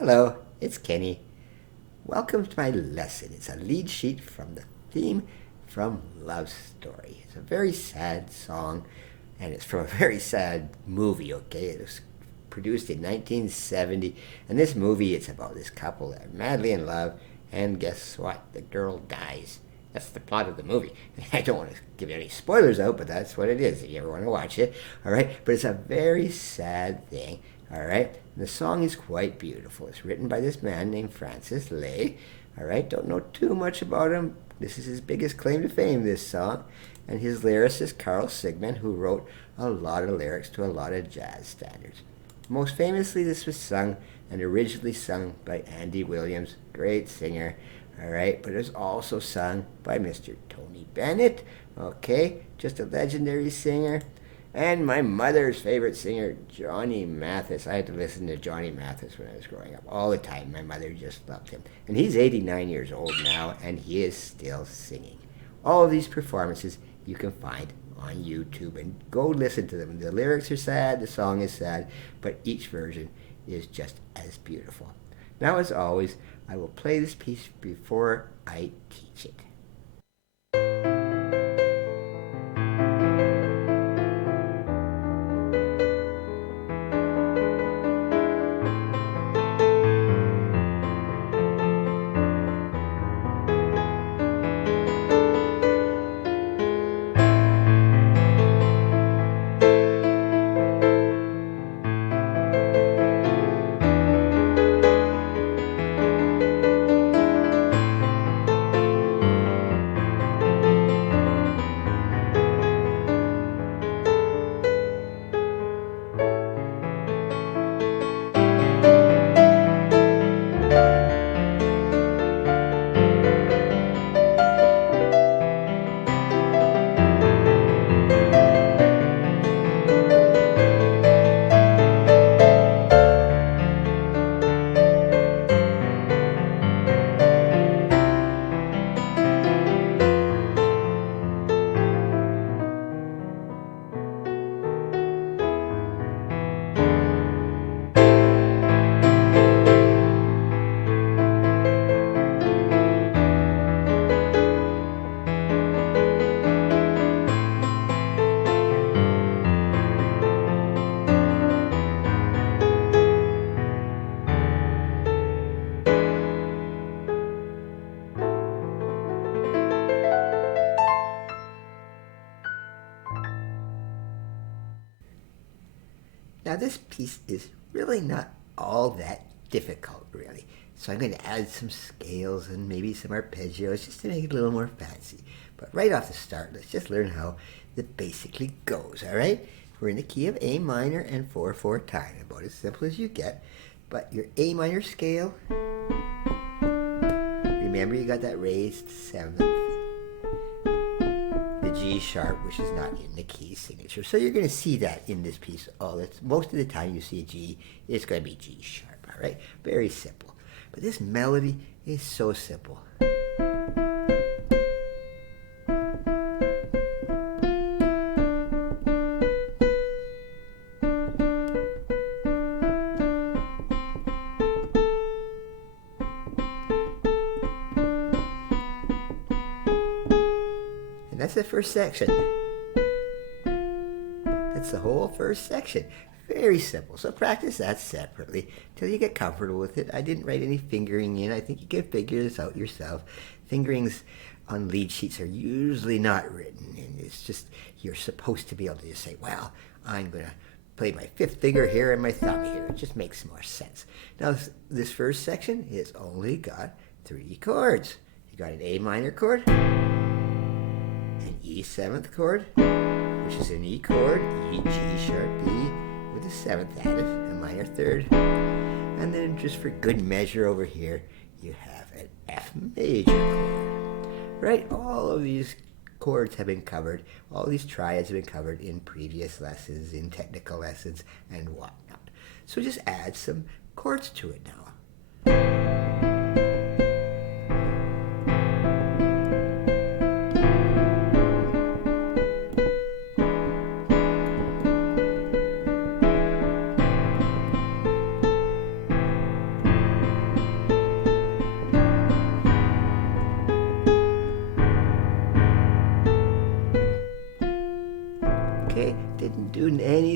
Hello, it's Kenny. Welcome to my lesson. It's a lead sheet from the theme from Love Story. It's a very sad song, and it's from a very sad movie, okay? It was produced in 1970, and this movie, it's about this couple that are madly in love, and guess what? The girl dies. That's the plot of the movie. I don't want to give any spoilers out, but that's what it is if you ever want to watch it. All right? But it's a very sad thing. All right? And the song is quite beautiful. It's written by this man named Francis Lai. All right? Don't know too much about him. This is his biggest claim to fame, this song. And his lyricist, Carl Sigman, who wrote a lot of lyrics to a lot of jazz standards. Most famously, this was sung and originally sung by Andy Williams, great singer. All right, but it was also sung by Mr. Tony Bennett, okay, just a legendary singer. And my mother's favorite singer, Johnny Mathis. I had to listen to Johnny Mathis when I was growing up all the time. My mother just loved him. And he's 89 years old now, and he is still singing. All of these performances you can find on YouTube, and go listen to them. The lyrics are sad, the song is sad, but each version is just as beautiful. Now, as always, I will play this piece before I teach it. Now, this piece is really not all that difficult, really. So I'm going to add some scales and maybe some arpeggios just to make it a little more fancy. But right off the start, let's just learn how it basically goes, all right? We're in the key of A minor and 4/4 time, about as simple as you get. But your A minor scale, remember you got that raised seventh, the G sharp, which is not in the key signature. So you're going to see that in this piece. Most of the time you see a G, it's going to be G sharp, all right? Very simple. But this melody is so simple. And that's the first section. That's the whole first section. Very simple. So practice that separately till you get comfortable with it. I didn't write any fingering in. I think you can figure this out yourself. Fingerings on lead sheets are usually not written, and it's just you're supposed to be able to just say, well, I'm going to play my fifth finger here and my thumb here. It just makes more sense. Now, this first section has only got 3 chords. You got an A minor chord, an E seventh chord, which is an E chord, E, G sharp, B, with a seventh added, a minor third. And then just for good measure over here, you have an F major chord. Right? All of these chords have been covered, all these triads have been covered in previous lessons, in technical lessons, and whatnot. So just add some chords to it now.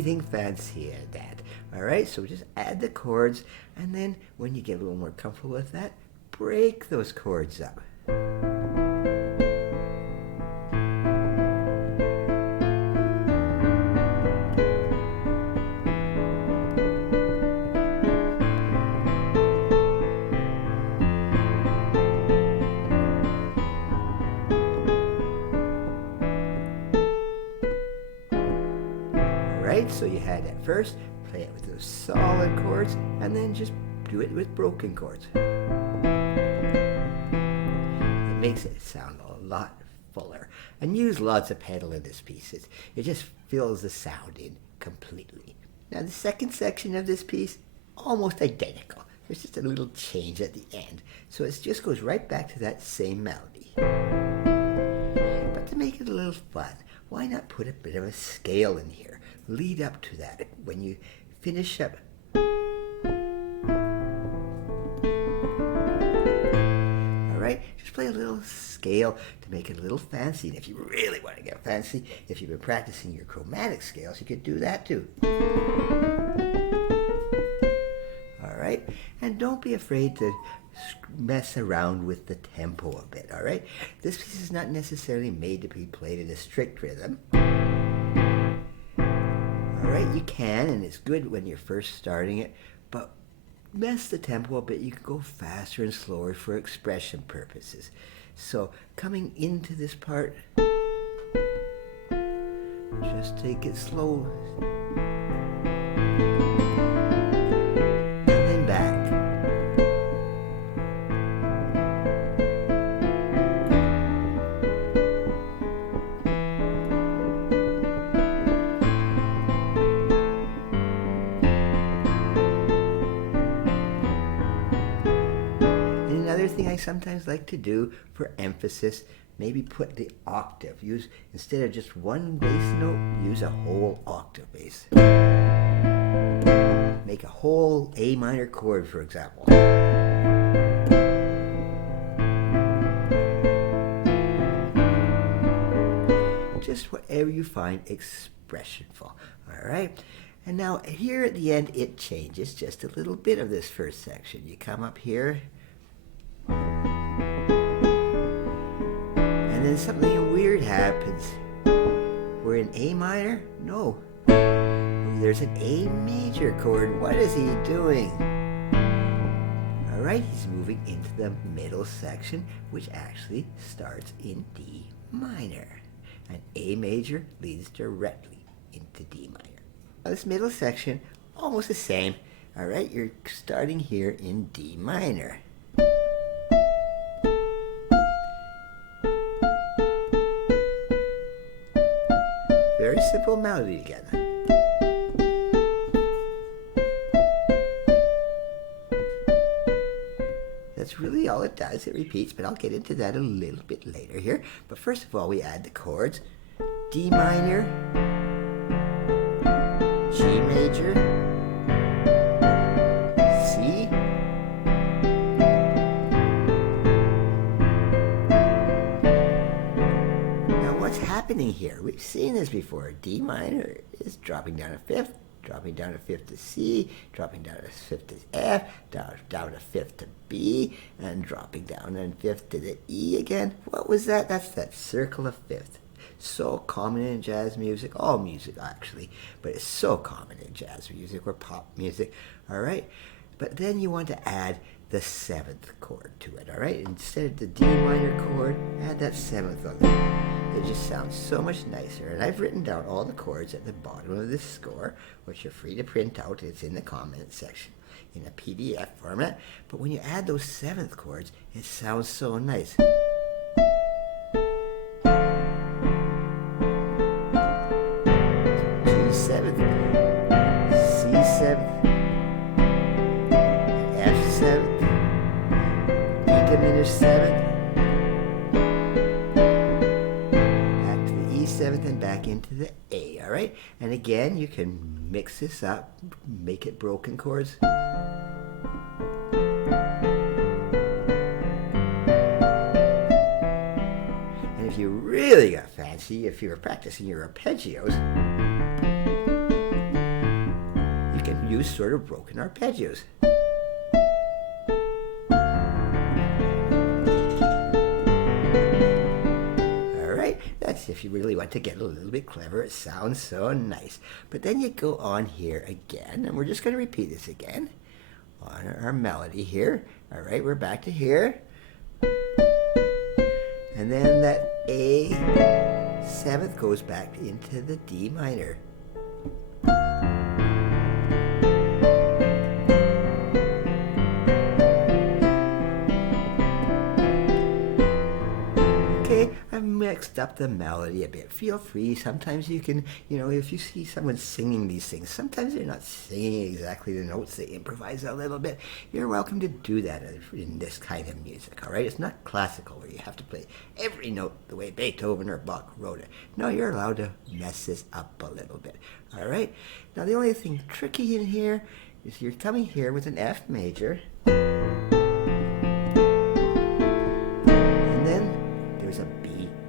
anything fancy at that. All right, so just add the chords, and then when you get a little more comfortable with that, break those chords up. Right, so you had at first, play it with those solid chords, and then just do it with broken chords. It makes it sound a lot fuller. And use lots of pedal in this piece. It just fills the sound in completely. Now the second section of this piece, almost identical. There's just a little change at the end. So it just goes right back to that same melody. But to make it a little fun, why not put a bit of a scale in here? Lead up to that when you finish up. All right, just play a little scale to make it a little fancy. And if you really want to get fancy, if you've been practicing your chromatic scales, you could do that too. All right, and don't be afraid to mess around with the tempo a bit. All right, this piece is not necessarily made to be played in a strict rhythm. Alright, you can, and it's good when you're first starting it, but mess the tempo a bit. You can go faster and slower for expression purposes. So coming into this part, just take it slow. And then back. Another thing I sometimes like to do for emphasis, maybe put the octave. Use, instead of just one bass note, use a whole octave bass. Make a whole A minor chord, for example. Just whatever you find expressionful. All right? And now here at the end, it changes just a little bit of this first section. You come up here, and then something weird happens. We're in A minor? No. There's an A major chord. What is he doing? All right, he's moving into the middle section, which actually starts in D minor. And A major leads directly into D minor. Now this middle section, almost the same. All right, you're starting here in D minor. Very simple melody again. That's really all it does. It repeats, but I'll get into that a little bit later here. But first of all, we add the chords. D minor, G major, C, now what's happening here? We've seen this before. D minor is dropping down a fifth, dropping down a fifth to C, dropping down a fifth to F, down a fifth to B, and dropping down a fifth to the E again. What was that? That's that circle of fifth. So common in jazz music, all music actually, but it's so common in jazz music or pop music, all right? But then you want to add the seventh chord to it, all right? Instead of the D minor chord, add that seventh on there. It just sounds so much nicer. And I've written down all the chords at the bottom of this score, which you're free to print out. It's in the comment section in a PDF format. But when you add those seventh chords, it sounds so nice. G7, C7, F7, E diminished 7th, back to the E7th and back into the A, all right? And again, you can mix this up, make it broken chords. And if you really got fancy, if you were practicing your arpeggios, use sort of broken arpeggios. That's if you really want to get a little bit clever. It sounds so nice. But then you go on here again, and we're just going to repeat this again on our melody here. All right, we're back to here. And then that A seventh goes back into the D minor. I've mixed up the melody a bit. Feel free. Sometimes you can, if you see someone singing these things, sometimes they're not singing exactly the notes. They improvise a little bit. You're welcome to do that in this kind of music, all right? It's not classical where you have to play every note the way Beethoven or Bach wrote it. No, you're allowed to mess this up a little bit, all right? Now, the only thing tricky in here is you're coming here with an F major.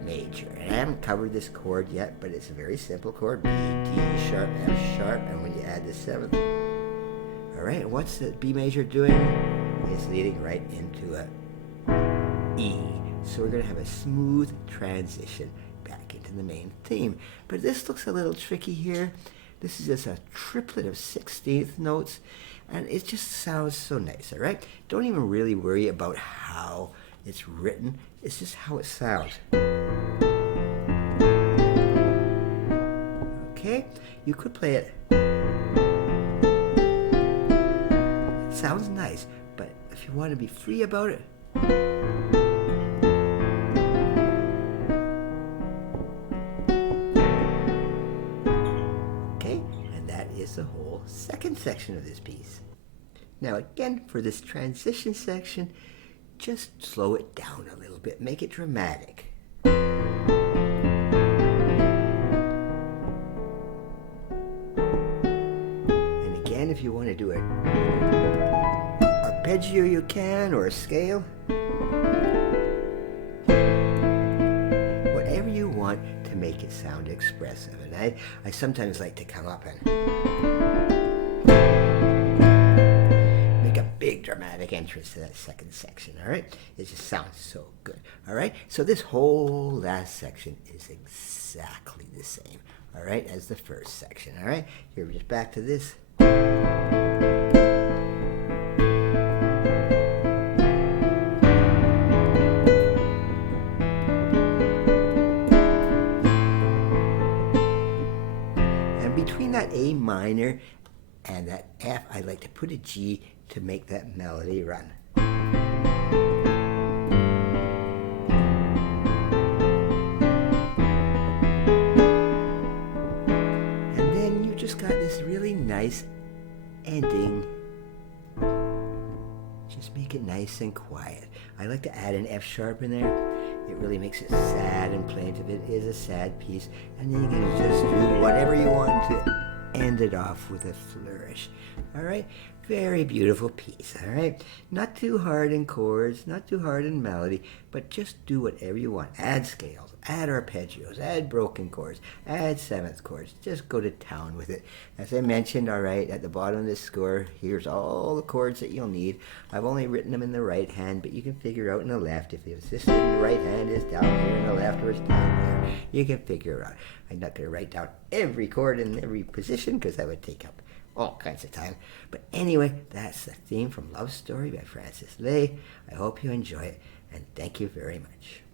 Major. And I haven't covered this chord yet, but it's a very simple chord. B, D sharp, F sharp, and when you add the seventh. All right, and what's the B major doing? It's leading right into a E. So we're going to have a smooth transition back into the main theme. But this looks a little tricky here. This is just a triplet of 16th notes, and it just sounds so nice, all right? Don't even really worry about how it's written. It's just how it sounds. Okay, you could play it. It sounds nice, but if you want to be free about it, okay, and that is the whole second section of this piece. Now again, for this transition section, just slow it down a little bit, make it dramatic. And again, if you want to do an arpeggio, you can, or a scale. Whatever you want to make it sound expressive. And I sometimes like to come up and big dramatic entrance to that second section, all right? It just sounds so good, all right? So this whole last section is exactly the same, all right, as the first section, all right? Here, we're just back to this. And between that A minor and that F, I like to put a G to make that melody run. And then you just got this really nice ending. Just make it nice and quiet. I like to add an F sharp in there. It really makes it sad and plaintive. It is a sad piece. And then you can just do whatever you want to end it off with a flourish. All right? Very beautiful piece, all right? Not too hard in chords, not too hard in melody, but just do whatever you want. Add scales, add arpeggios, add broken chords, add seventh chords. Just go to town with it. As I mentioned, all right, at the bottom of this score, here's all the chords that you'll need. I've only written them in the right hand, but you can figure out in the left. If the assistant in the right hand is down here and the left or is down there, you can figure it out. I'm not going to write down every chord in every position because that would take up all kinds of time. But anyway, that's the theme from Love Story by Francis Lai. I hope you enjoy it, and thank you very much.